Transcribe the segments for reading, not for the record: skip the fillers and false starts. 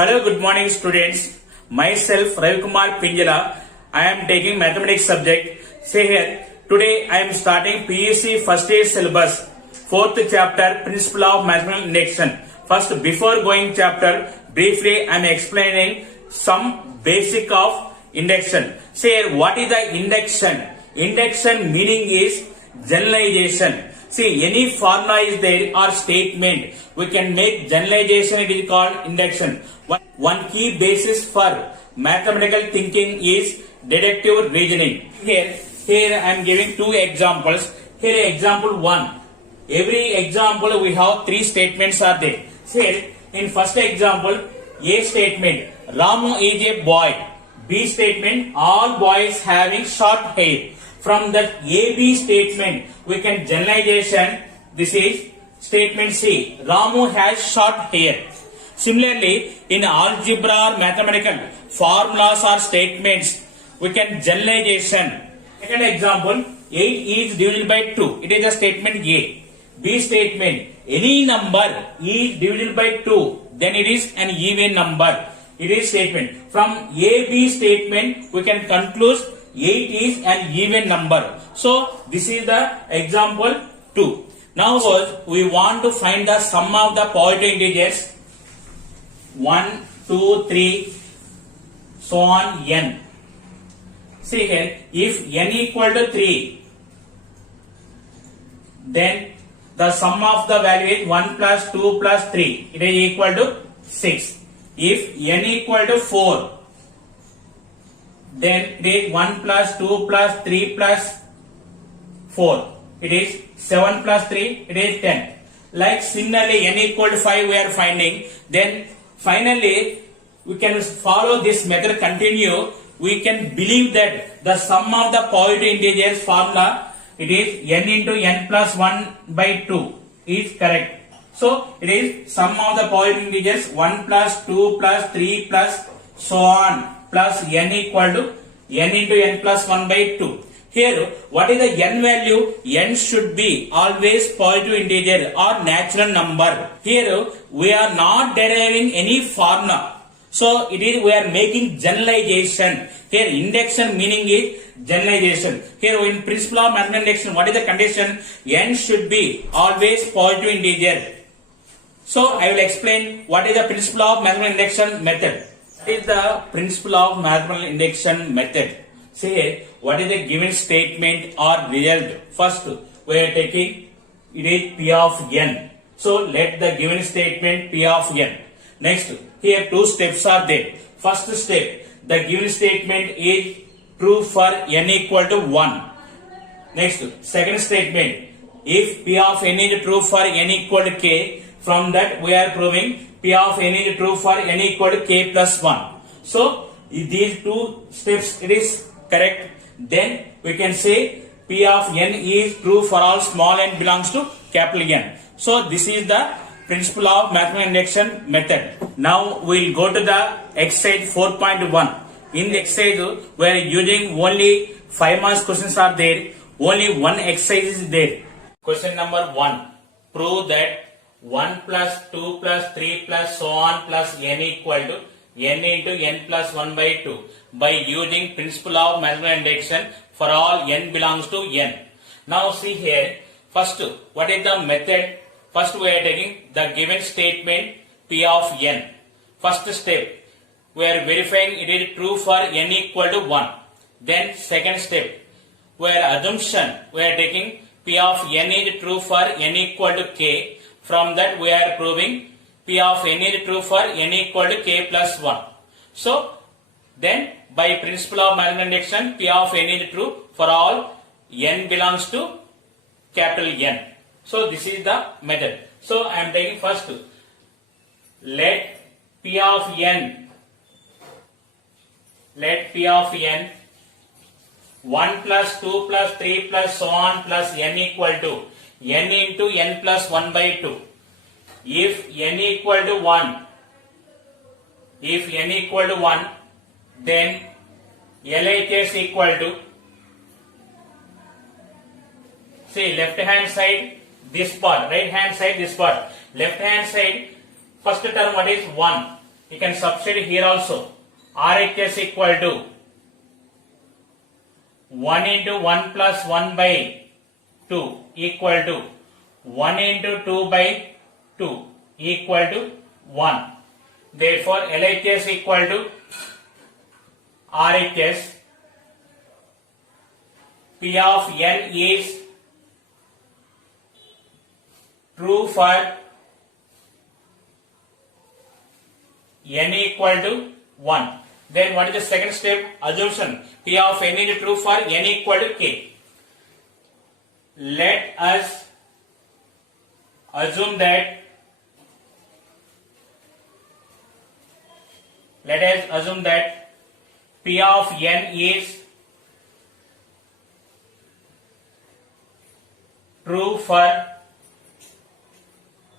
Hello, good morning students. Myself Ravikumar Pinjala. I am taking mathematics subject. Say here, today I am starting PEC first year syllabus, 4th chapter, Principle of Mathematical Induction. First, before going chapter, briefly I am explaining some basic of induction. Say here, what is the induction? Induction meaning is generalization. See, any formula is there or statement, we can make generalization, it is called induction. One key basis for mathematical thinking is deductive reasoning. Here I am giving two examples. Here example 1. Every example we have three statements are there. Here in first example, A statement, Ramu is a boy. B statement, all boys having short hair. From that AB statement, we can generalization. This is statement C. Ramu has short hair. Similarly, in algebra or mathematical formulas or statements, we can generalization. Second example, 8 is divisible by 2. It is a statement A. B statement, any number is divisible by 2, then it is an even number. It is statement. From AB statement, we can conclude 8 is an even number. So, this is the example 2. Now, we want to find the sum of the positive integers 1, 2, 3, so on n. See here, if n equal to 3, then the sum of the value is 1 plus 2 plus 3. It is equal to 6. If n equal to 4, then it is 1 plus 2 plus 3 plus 4. It is 7 plus 3, it is 10. Like similarly, n equal to 5 we are finding. Then finally, we can follow this method continue. We can believe that the sum of the positive integers formula, it is n into n plus 1 by 2 is correct. So, it is sum of the positive integers 1 plus 2 plus 3 plus so on plus n equal to n into n plus 1 by 2. Here, what is the n value? N should be always positive integer or natural number. Here, we are not deriving any formula. So, it is we are making generalization. Here, induction meaning is generalization. Here, in principle of mathematical induction, what is the condition? N should be always positive integer. So, I will explain what is the principle of mathematical induction method. What is the principle of mathematical induction method? See here, what is the given statement or result? First, we are taking it is P of n. So, let the given statement P of n. Next, here two steps are there. First step, the given statement is true for n equal to 1. Next, second statement, if P of n is true for n equal to k, from that we are proving P of n is true for n equal to k plus 1. So, these two steps it is correct. Then we can say P of n is true for all small n belongs to capital N. So, this is the principle of mathematical induction method. Now, we will go to the exercise 4.1. In the exercise, we are using only 5 marks questions are there. Only one exercise is there. Question number 1. Prove that 1 plus 2 plus 3 plus so on plus n equal to n into n plus 1 by 2 by using principle of mathematical induction for all n belongs to n. Now see here, first what is the method? First we are taking the given statement P of n. First step, we are verifying it is true for n equal to 1. Then second step, we are assumption, we are taking P of n is true for n equal to k. From that we are proving P of n is true for n equal to k plus 1. So, then by principle of mathematical induction, P of n is true for all n belongs to capital N. So, this is the method. So, I am taking first, let P of n 1 plus 2 plus 3 plus so on plus n equal to n into n plus 1 by 2. If n equal to 1, then LHS equal to, see left hand side this part, right hand side this part. Left hand side, first term what is 1. You can substitute here also. RHS equal to 1 into 1 plus 1 by 2 equal to 1 into 2 by 2 equal to 1. Therefore, LHS equal to RHS. P of n is true for n equal to 1. Then what is the second step? Assumption. P of n is true for n equal to k. Let us assume that P of n is true for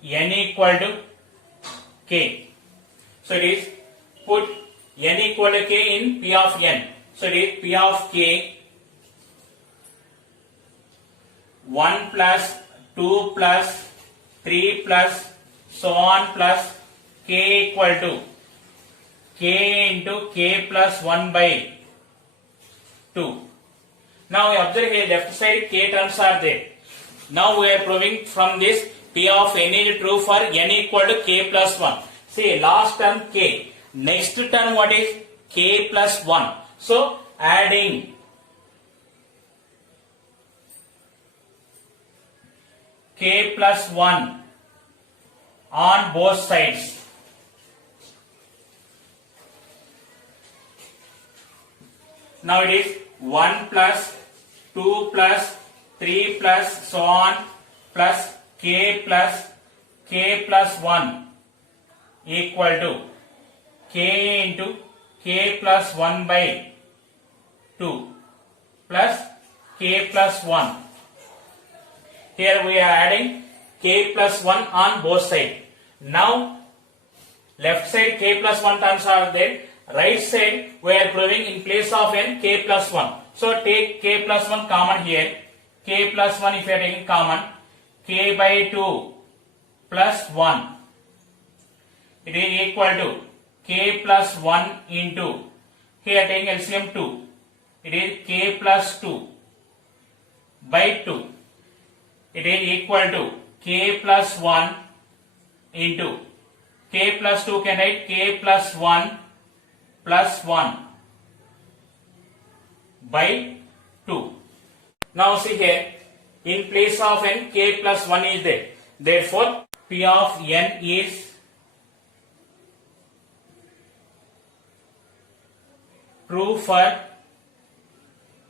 n equal to k. So it is put n equal to k in P of n. So it is P of k 1 plus 2 plus 3 plus so on plus k equal to k into k plus 1 by 2. Now we observe here left side k terms are there. Now we are proving from this P of n is true for n equal to k plus 1. See, last term k. Next term what is? K plus 1. So adding k plus 1 on both sides. Now it is 1 plus 2 plus 3 plus so on plus k plus 1 equal to k into k plus 1 by 2 plus k plus 1. Here we are adding k plus 1 on both sides. Now left side k plus 1 terms are there. Right side we are proving in place of n k plus 1. So take k plus 1 common here. K plus 1 if you are taking common, k by 2 plus 1. It is equal to k plus 1 into, here taking LCM 2. It is k plus 2 by 2. It is equal to k plus 1 into k plus 2 can write k plus 1 plus 1 by 2. Now see here, in place of n, k plus 1 is there. Therefore, P of n is true for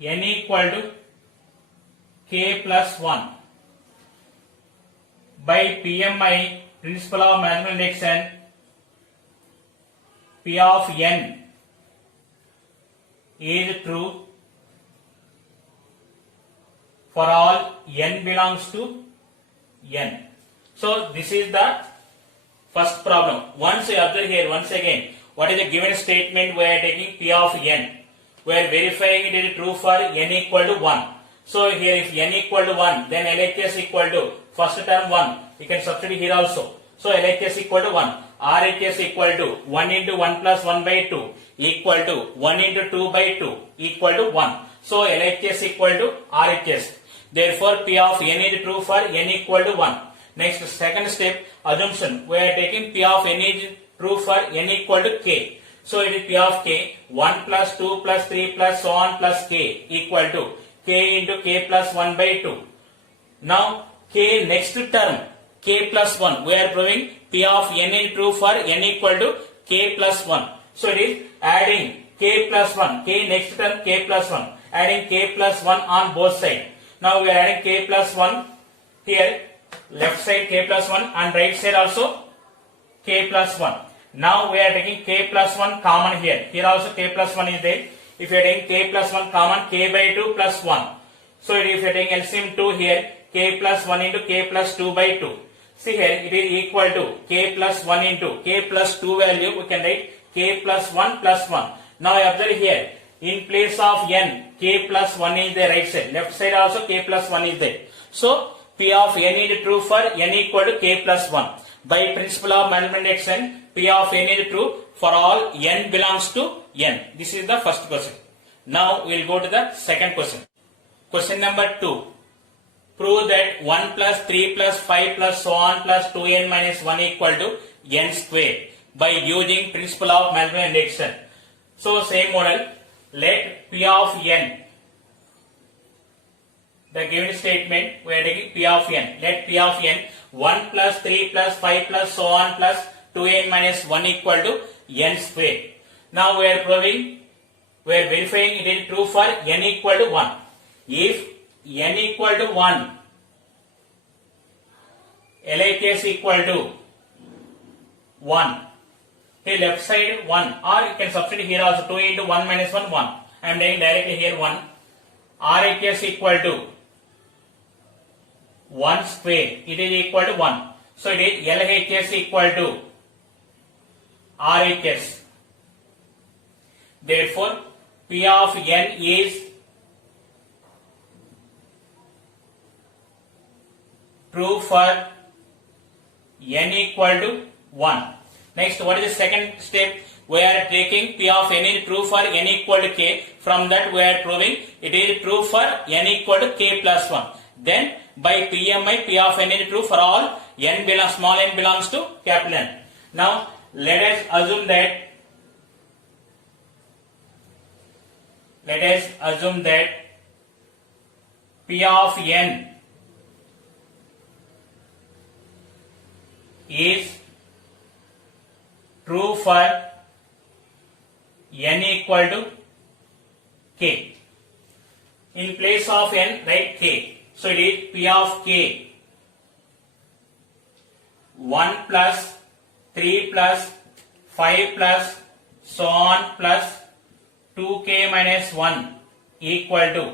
n equal to k plus 1 by PMI, principle of mathematical induction. P of n is true for all n belongs to n. So this is the first problem. Once you observe here, once again, what is the given statement? We are taking P of n. We are verifying it is true for n equal to 1. So here if n equal to 1, then LHS equal to first term 1. You can substitute here also. So LHS equal to 1. RHS equal to 1 into 1 plus 1 by 2 equal to 1 into 2 by 2 equal to 1. So LHS equal to RHS. Therefore, P of n is true for n equal to 1. Next, second step, assumption. We are taking P of n is true for n equal to k. So it is P of k 1 plus 2 plus 3 plus so on plus k equal to k into k plus 1 by 2. Now k next term k plus 1. We are proving P of n is true for n equal to k plus 1. So it is adding k plus 1. K next term k plus 1. Adding k plus 1 on both sides. Now we are adding k plus 1 here. Left side k plus 1 and right side also k plus 1. Now we are taking k plus 1 common here. Here also k plus 1 is there. If you are taking k plus 1 common, k by 2 plus 1. So if you are taking LCM 2 here, k plus 1 into k plus 2 by 2. See here, it is equal to k plus 1 into k plus 2 value, we can write k plus 1 plus 1. Now observe here, in place of n, k plus 1 is the right side. Left side also k plus 1 is there. So P of n is true for n equal to k plus 1. By principle of multiple indication, P of n is true for all n belongs to n. This is the first question. Now we will go to the second question. Question number 2. Prove that 1 plus 3 plus 5 plus so on plus 2n minus 1 equal to n square by using principle of multiple indication. So same model, let P of n, the given statement we are taking P of n, let P of n 1 plus 3 plus 5 plus so on plus 2n minus 1 equal to n square. Now we are proving, we are verifying it is true for n equal to 1. If n equal to 1, LHS equal to 1. Here left side 1, or you can substitute here also 2 into 1 minus 1, 1. I am taking directly here 1. RHS equal to 1 square, it is equal to 1. So it is LHS equal to RHS. Therefore, P of n is true for n equal to 1. Next, what is the second step? We are taking P of n is true for n equal to k. From that we are proving it is true for n equal to k plus 1. Then by PMI, P of n is true for all n belongs, small n belongs to capital N. Now let us assume that P of n is true for n equal to k. In place of n, write k. So it is P of k 1 plus 3 plus 5 plus so on plus 2k minus 1 equal to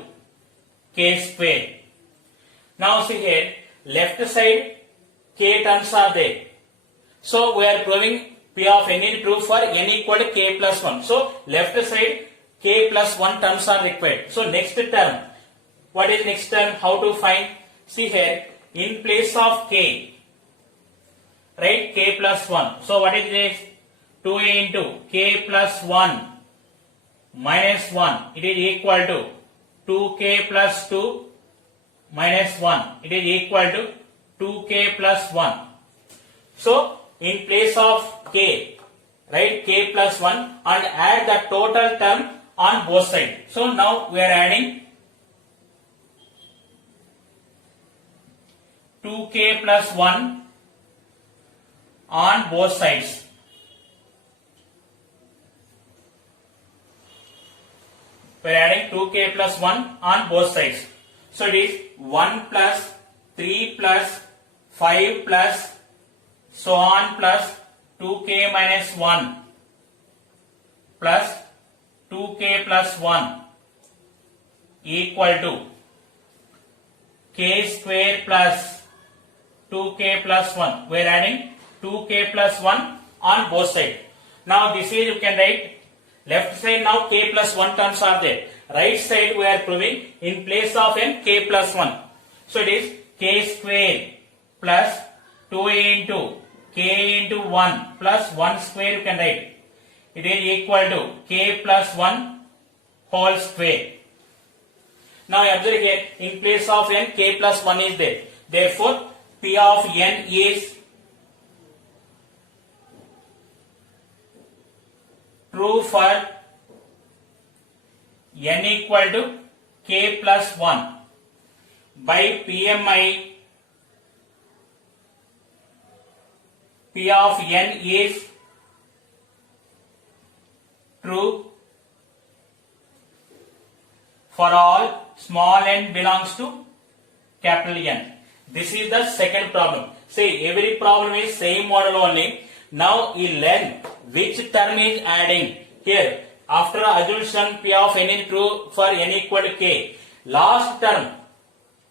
k square. Now see here, left side k terms are there. So we are proving P of n is true for n equal to k plus 1. So left side k plus 1 terms are required. So next term, what is next term? How to find? See here, in place of k, write k plus 1. So what is this? 2 into k plus 1 minus 1. It is equal to 2k plus 2 minus 1. It is equal to 2k plus 1. So in place of k, write k plus 1 and add the total term on both sides. So now we are adding 2k plus 1 on both sides. We are adding 2k plus 1 on both sides. So it is 1 plus 3 plus 5 plus so on plus 2k minus 1 plus 2k plus 1 equal to k square plus 2k plus 1. We are adding 2k plus 1 on both sides. Now this is, you can write left side, now k plus 1 terms are there. Right side we are proving in place of n k plus 1. So it is k square plus 2 into k into 1 plus 1 square you can write. It is equal to k plus 1 whole square. Now observe here, in place of n k plus 1 is there. Therefore P of n is true for n equal to k plus 1. By PMI, P of n is true for all small n belongs to capital N. This is the second problem. See, every problem is same model only. Now you learn which term is adding. Here, after assumption P of n is true for n equal to k. Last term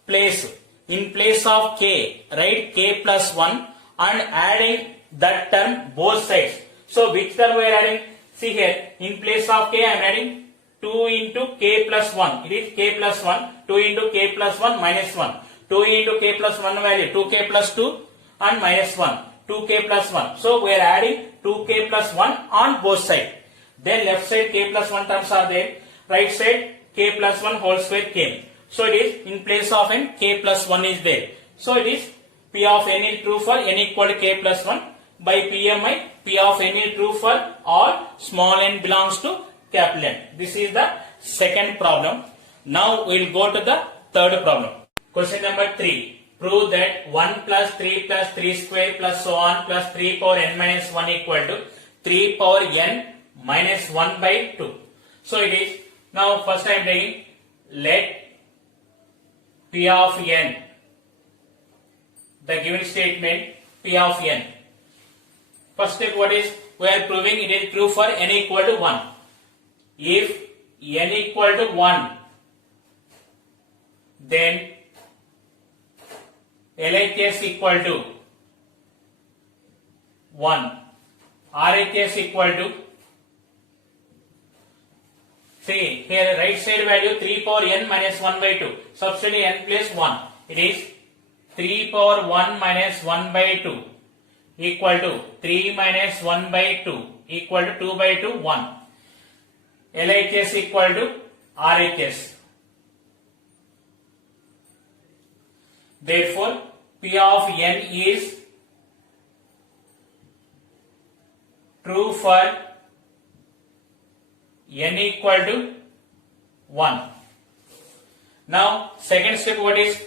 place, in place of k, write k plus 1 and adding that term both sides. So which term we are adding? See here, in place of k I am adding 2 into k plus 1. It is k plus 1. 2 into k plus 1 minus 1. 2 into k plus 1 value 2k plus 2 and minus 1. 2k plus 1. So we are adding 2k plus 1 on both sides. Then left side k plus 1 terms are there. Right side k plus 1 whole square came. So it is in place of n k plus 1 is there. So it is p of n is true for n equal to k plus 1 by PMI. P of n is true for all small n belongs to capital N. This is the second problem. Now we will go to the third problem. Question number 3. Prove that 1 plus 3 plus 3 square plus so on plus 3 power n minus 1 equal to 3 power n minus 1 by 2. So it is, now first I am taking, let P of n, the given statement P of n. First step what is, we are proving it is true for n equal to 1. If n equal to 1, then LHS equal to 1, RHS equal to, see here right side value 3 power n minus 1 by 2, substitute n plus 1, it is 3 power 1 minus 1 by 2 equal to 3 minus 1 by 2 equal to 2 by 2, 1. LHS equal to RHS. Therefore, P of n is true for n equal to 1. Now, second step what is?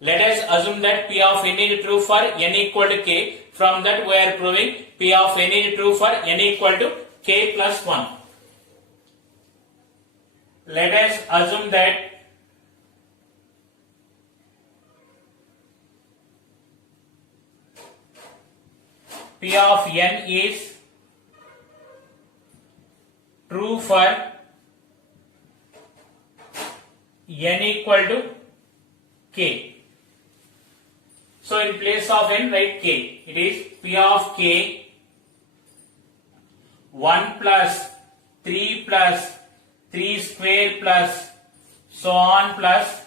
Let us assume that P of n is true for n equal to k. From that we are proving P of n is true for n equal to k plus 1. Let us assume that P of n is true for n equal to k. So in place of n write k. It is P of k 1 plus 3 plus 3 square plus so on plus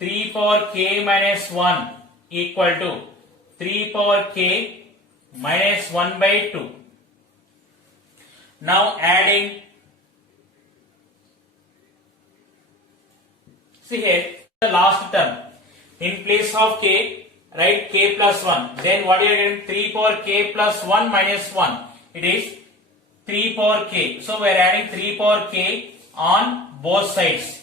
3 power k minus 1 equal to 3 power k minus 1 by 2. Now adding, see here the last term, in place of k write k plus 1, then what you are getting, 3 power k plus 1 minus 1, it is 3 power k. So we are adding 3 power k on both sides.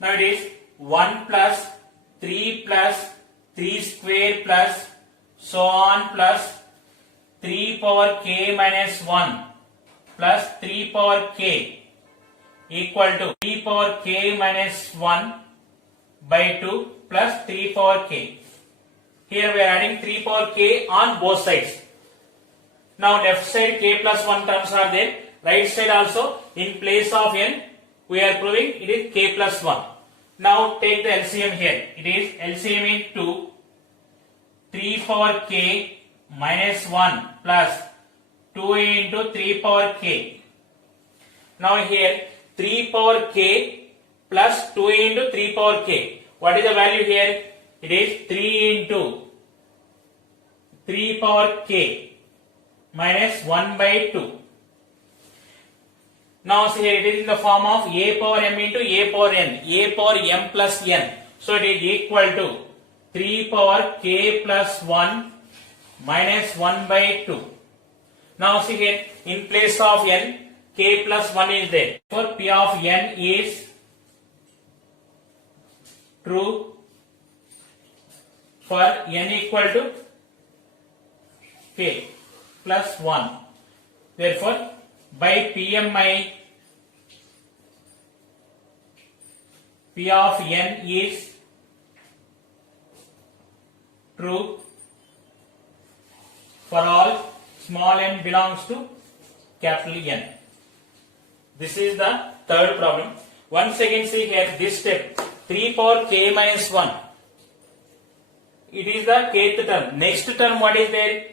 Now it is 1 plus 3 plus 3 square plus so on plus 3 power k minus 1 plus 3 power k equal to 3 power k minus 1 by 2 plus 3 power k. Here we are adding 3 power k on both sides. Now left side k plus 1 terms are there. Right side also in place of n we are proving it is k plus 1. Now take the LCM here. It is LCM into 3 power k minus 1 plus 2 into 3 power k. Now here 3 power k plus 2 into 3 power k. What is the value here? It is 3 into 3 power k minus 1 by 2. Now see here it is in the form of a power m into a power n, a power m plus n. So it is equal to 3 power k plus 1 minus 1 by 2. Now see here in place of n, k plus 1 is there. For P of n is true for n equal to k plus 1. Therefore, by PMI, P of n is true for all small n belongs to capital N. This is the third problem. Once again see here this step 3 power k minus 1. It is the kth term. Next term what is there?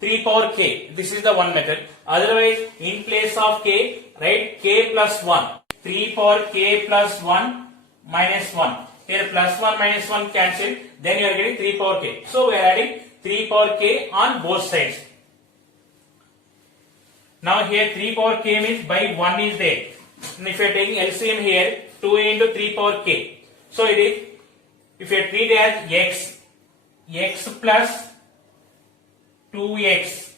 3 power k. This is the one method. Otherwise in place of k write k plus 1. 3 power k plus 1 minus 1 here plus 1 minus 1 cancel, then you are getting 3 power k. So we are adding 3 power k on both sides. Now here 3 power k means by 1 is there. And if you are taking LCM here, 2 into 3 power k. So it is, if you treat it as x plus 2x,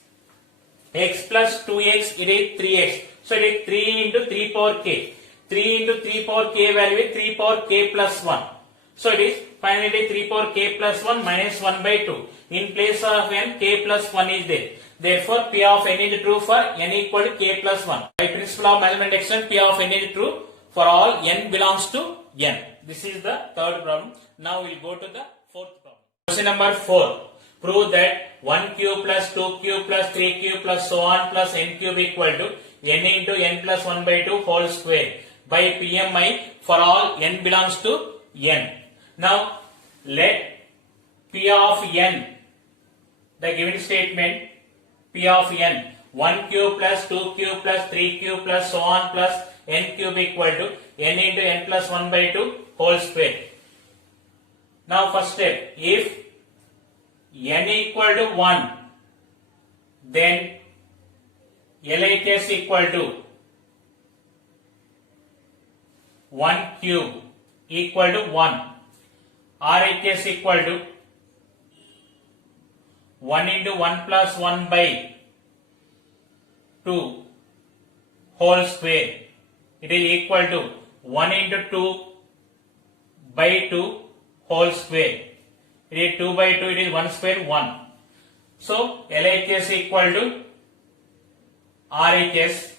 x plus 2x, it is 3x. So it is 3 into 3 power k. 3 into 3 power k value is 3 power k plus 1. So it is finally 3 power k plus 1 minus 1 by 2. In place of n, k plus 1 is there. Therefore, P of n is true for n equal to k plus 1. By principle of measurement extent, P of n is true for all n belongs to n. This is the third problem. Now we will go to the fourth problem. Question number 4. Prove that 1 cube plus 2 cube plus 3 cube plus so on plus n cube equal to n into n plus 1 by 2 whole square by PMI for all n belongs to n. Now let P of n, the given statement P of n, 1 cube plus 2 cube plus 3 cube plus so on plus n cube equal to n into n plus 1 by 2 whole square. Now first step, if n equal to 1, then LHS equal to 1 cube equal to 1, RHS equal to 1 into 1 plus 1 by 2 whole square. It is equal to 1 into 2 by 2 whole square. It is 2 by 2, it is 1 square 1. So LHS equal to RHS.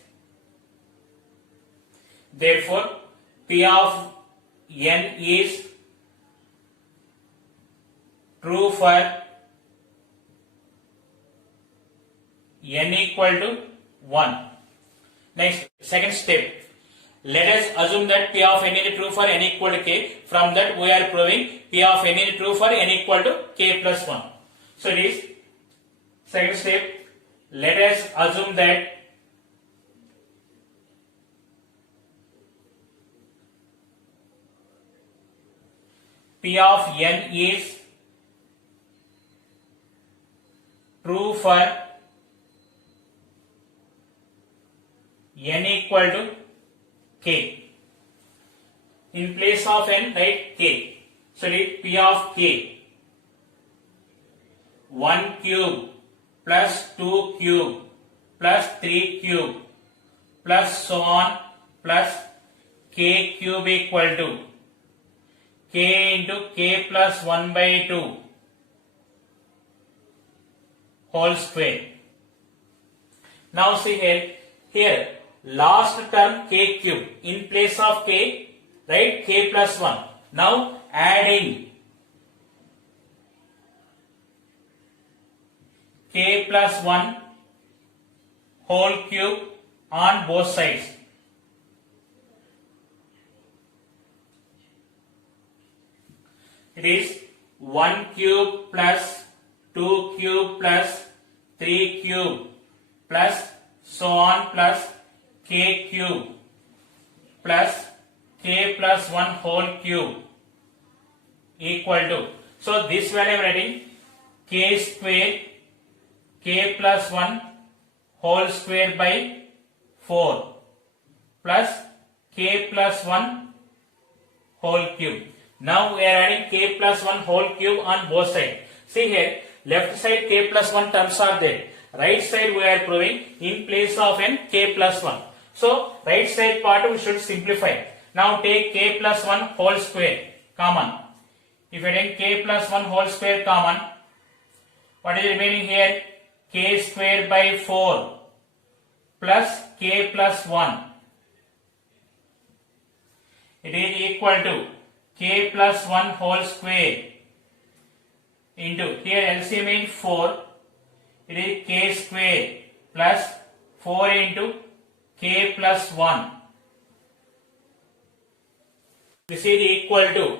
Therefore, P of n is true for n equal to 1. Next, second step. Let us assume that P of n is true for n equal to k. From that we are proving P of n is true for n equal to k plus 1. So it is second step. Let us assume that P of n is true for n equal to k. In place of n, write k. So it is P of k, 1 cube plus 2 cube plus 3 cube plus so on plus k cube equal to k into k plus 1 by 2 whole square. Now see here last term k cube, in place of k, write k plus 1. Now adding k plus 1 whole cube on both sides. It is 1 cube plus 2 cube plus 3 cube plus so on plus k cube plus k plus 1 whole cube equal to, so this value I am writing k square k plus 1 whole square by 4 plus k plus 1 whole cube. Now we are adding k plus 1 whole cube on both sides. See here, left side k plus 1 terms are there. Right side we are proving in place of n k plus 1. So right side part we should simplify. Now take k plus 1 whole square common. If you take k plus 1 whole square common, what is remaining here? K square by 4 plus k plus 1. It is equal to k plus 1 whole square into, here LCM is 4, it is k square plus 4 into k plus 1. This is equal to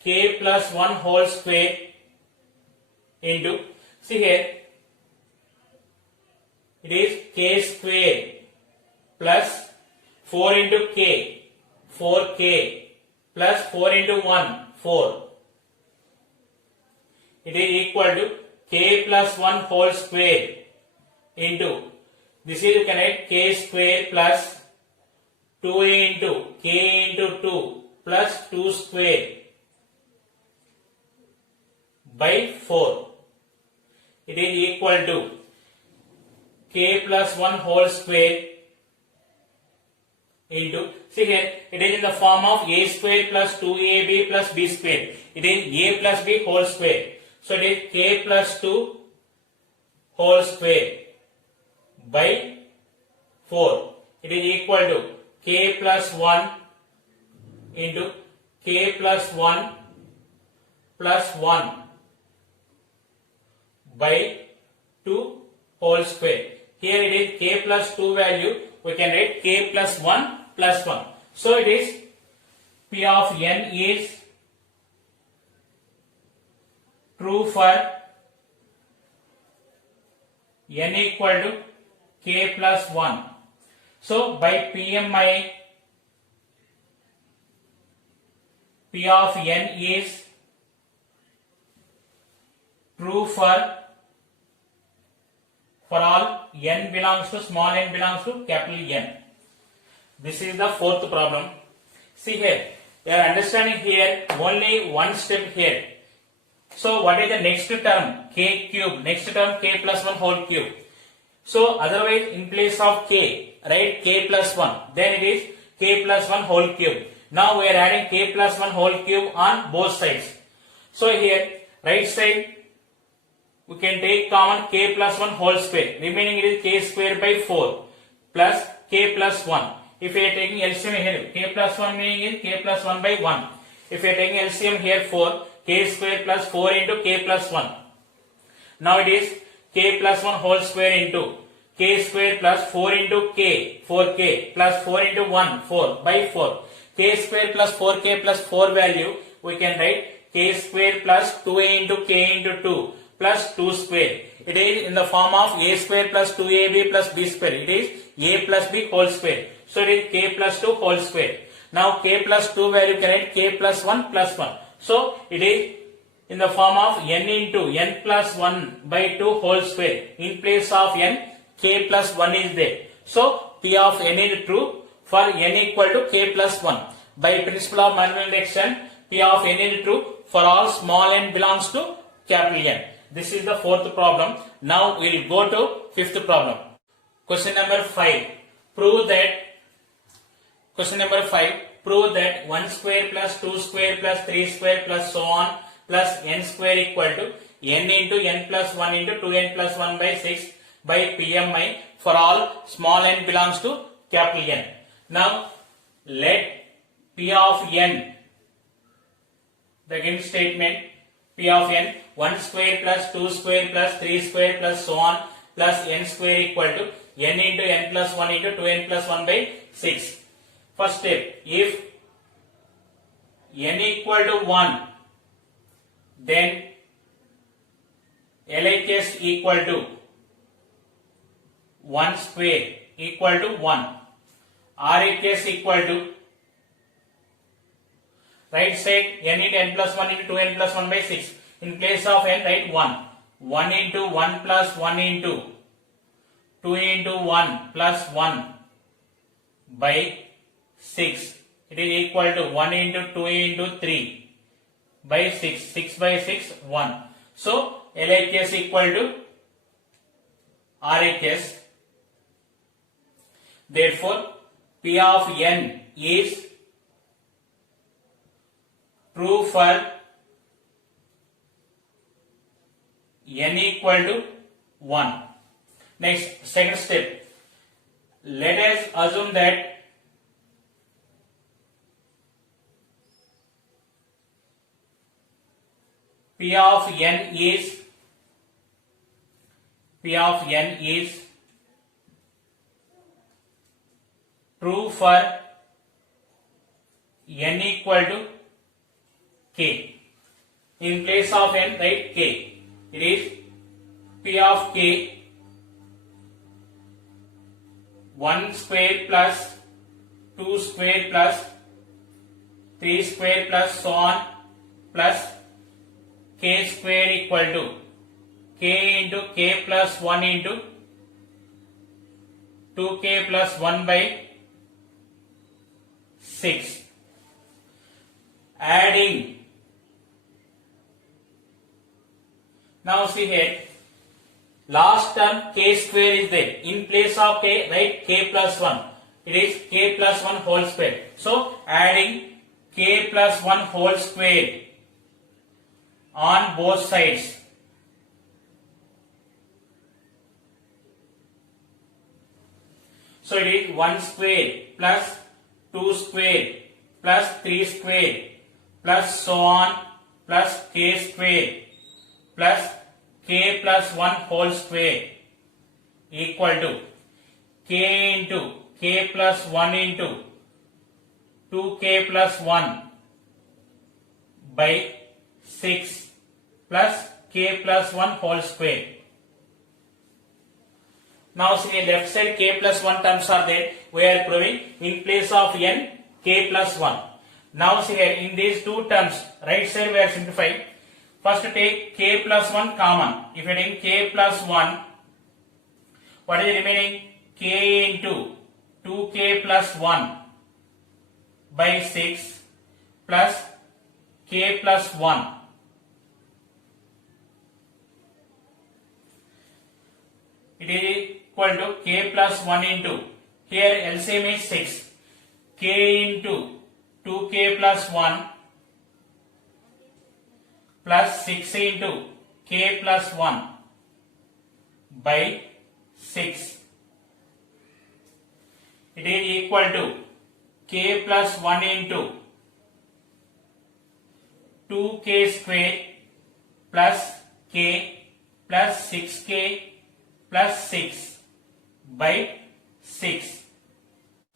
k plus 1 whole square into, see here, it is k square plus 4 into k, 4k plus 4 into 1 4. It is equal to k plus 1 whole square into, this is you can write k square plus 2 into k into 2 plus 2 square by 4. It is equal to k plus 1 whole square into, see here, it is in the form of a square plus 2ab plus b square. It is a plus b whole square. So it is k plus 2 whole square by 4. It is equal to k plus 1 into k plus 1 plus 1 by 2 whole square. Here it is k plus 2 value, we can write k plus 1 plus 1. So it is P of n is true for n equal to k plus 1. So by PMI, P of n is true for all n belongs to small n belongs to capital N. This is the fourth problem. See here, you are understanding here only one step here. So what is the next term? K cube. Next term k plus 1 whole cube. So otherwise in place of k, write k plus 1. Then it is k plus 1 whole cube. Now we are adding k plus 1 whole cube on both sides. So here right side we can take common k plus 1 whole square. Remaining it is k square by 4 plus k plus 1. If we are taking LCM here, k plus 1 meaning is k plus 1 by 1. If we are taking LCM here 4, k square plus 4 into k plus 1. Now it is k plus 1 whole square into k square plus 4 into k, 4k plus 4 into 1, 4 by 4. K square plus 4k plus 4 value, we can write k square plus 2a into k into 2 plus 2 square. It is in the form of a square plus 2ab plus b square. It is a plus b whole square. So it is k plus 2 whole square. Now k plus 2 value can write k plus 1 plus 1. So it is in the form of n into n plus 1 by 2 whole square. In place of n, k plus 1 is there. So P of n is true for n equal to k plus 1. By principle of manual induction, P of n is true for all small n belongs to capital N. This is the fourth problem. Now we will go to fifth problem. Question number 5. Prove that 1 square plus 2 square plus 3 square plus so on plus n square equal to n into n plus 1 into 2n plus 1 by 6 by PMI for all small n belongs to capital N. Now let P of n, the given statement P of n 1 square plus 2 square plus 3 square plus so on plus n square equal to n into n plus 1 into 2n plus 1 by 6. First step, if n equal to 1, then LHS equal to 1 square equal to 1. RHS equal to right side n into n plus 1 into 2n plus 1 by 6. In place of n, write 1. 1 into 1 plus 1 into 2 into 1 plus 1 by 6. It is equal to 1 into 2 into 3 by 6. 6 by 6, 1. So LHS equal to RHS. Therefore, P of n is true for n equal to 1. Next, second step. Let us assume that P of n is true for n equal to k. In place of n, write k. It is P of k 1 square plus 2 square plus 3 square plus so on plus k square equal to k into k plus 1 into 2k plus 1 by 6. Adding. Now see here, last term k square is there. In place of k, write k plus 1. It is k plus 1 whole square. So adding k plus 1 whole square on both sides. So it is 1 square plus 2 square plus 3 square plus so on plus k square plus k plus 1 whole square equal to k into k plus 1 into 2k plus 1 by 6 plus k plus 1 whole square. Now see left side k plus 1 terms are there. We are proving in place of n k plus 1. Now see here in these two terms right side we are simplifying. First take k plus 1 common. If you take k plus 1, what is remaining? K into 2k plus 1 by 6 plus k plus 1. It is equal to k plus 1 into, here LCM is 6, k into 2k plus 1 plus 6 into k plus 1 by 6. It is equal to k plus 1 into 2k square plus k plus 6k plus 6 by 6.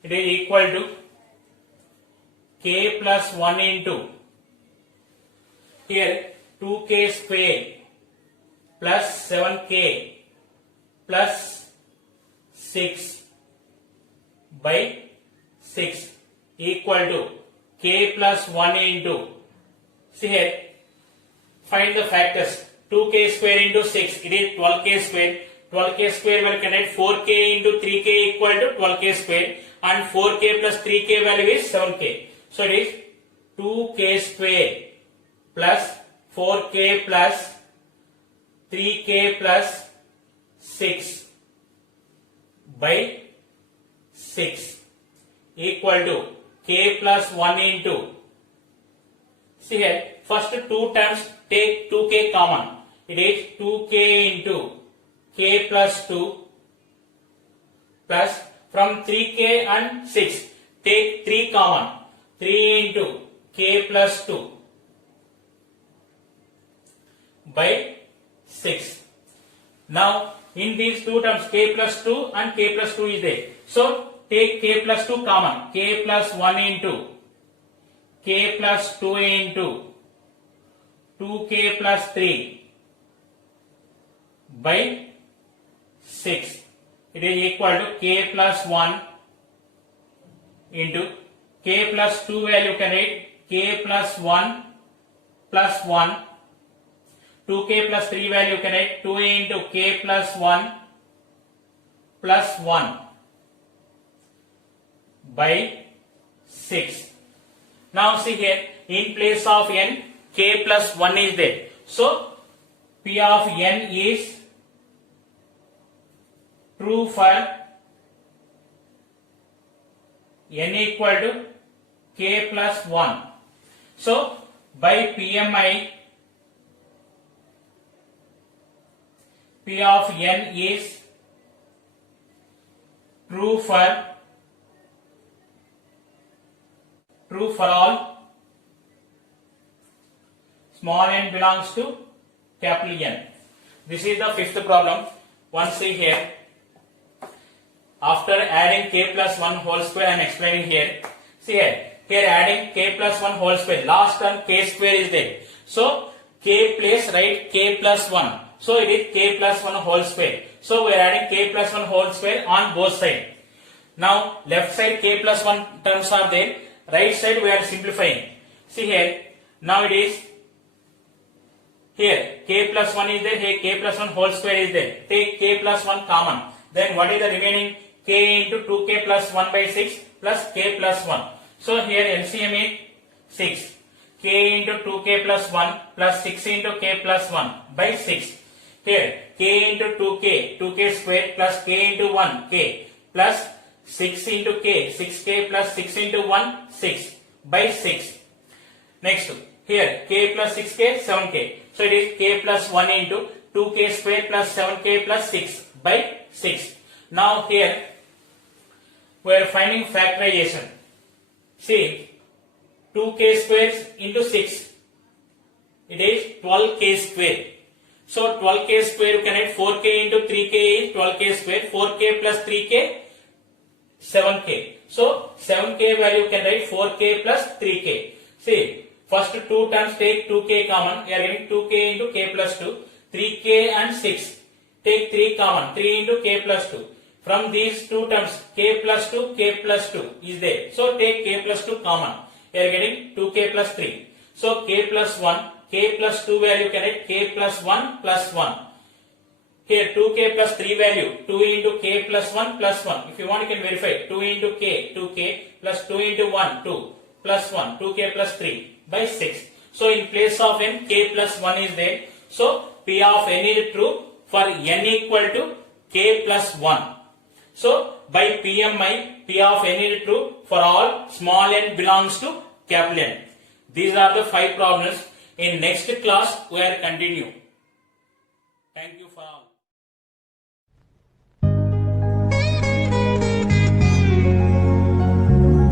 It is equal to k plus 1 into, here 2k square plus 7k plus 6 by 6 equal to k plus 1 into, see here, find the factors. 2k square into 6, it is 12k square. 12k square will connect 4k into 3k equal to 12k square, and 4k plus 3k value is 7k. So it is 2k square plus 4k plus 3k plus 6 by 6 equal to k plus 1 into, see here, first two terms take 2k common. It is 2k into k plus 2 plus, from 3k and 6 take 3 common, 3 into k plus 2 by 6. Now in these two terms k plus 2 and k plus 2 is there. So take k plus 2 common, k plus 1 into k plus 2 into 2k plus 3 by 6. It is equal to k plus 1 into k plus 2 value can write k plus 1 plus 1, 2k plus 3 value can write 2 into k plus 1 plus 1 by 6. Now see here, in place of n, k plus 1 is there. So P of n is true for n equal to k plus 1. So by PMI, P of n is true for all small n belongs to capital N. This is the fifth problem. Once see here, after adding k plus 1 whole square, I am explaining here. See here adding k plus 1 whole square, last term k square is there. So k place write k plus 1. So it is k plus 1 whole square. So we are adding k plus 1 whole square on both sides. Now left side k plus 1 terms are there. right side we are simplifying. See here, now it is here k plus 1 is there, here k plus 1 whole square is there. Take k plus 1 common. Then what is the remaining? K into 2k plus 1 by 6 plus k plus 1. So here LCM is 6. K into 2k plus 1 plus 6 into k plus 1 by 6. Here k into 2k square plus k into 1 k plus 6 into k 6k plus 6 into 1 6 by 6. Next here k plus 6k 7k. So it is k plus 1 into 2k square plus 7k plus 6 by 6. Now here we are finding factorization. See 2k squares into 6. It is 12k square. So 12k square you can write 4k into 3k is 12k square. 4k plus 3k 7k. So 7k value you can write 4k plus 3k. See first two terms take 2k common. We are getting 2k into k plus 2. 3k and 6. Take 3 common. 3 into k plus 2. From these two terms k plus 2 is there. So take k plus 2 common. We are getting 2k plus 3. So k plus 1. K plus 2 value can write k plus 1 plus 1. Here 2k plus 3 value 2 into k plus 1 plus 1. If you want you can verify 2 into k 2k plus 2 into 1 2 plus 1 2k plus 3 by 6. So in place of n k plus 1 is there. So p of n is true for n equal to k plus 1. So by PMI p of n is true for all small n belongs to capital N. These are the 5 problems. In next class we are continue. Thank you for all.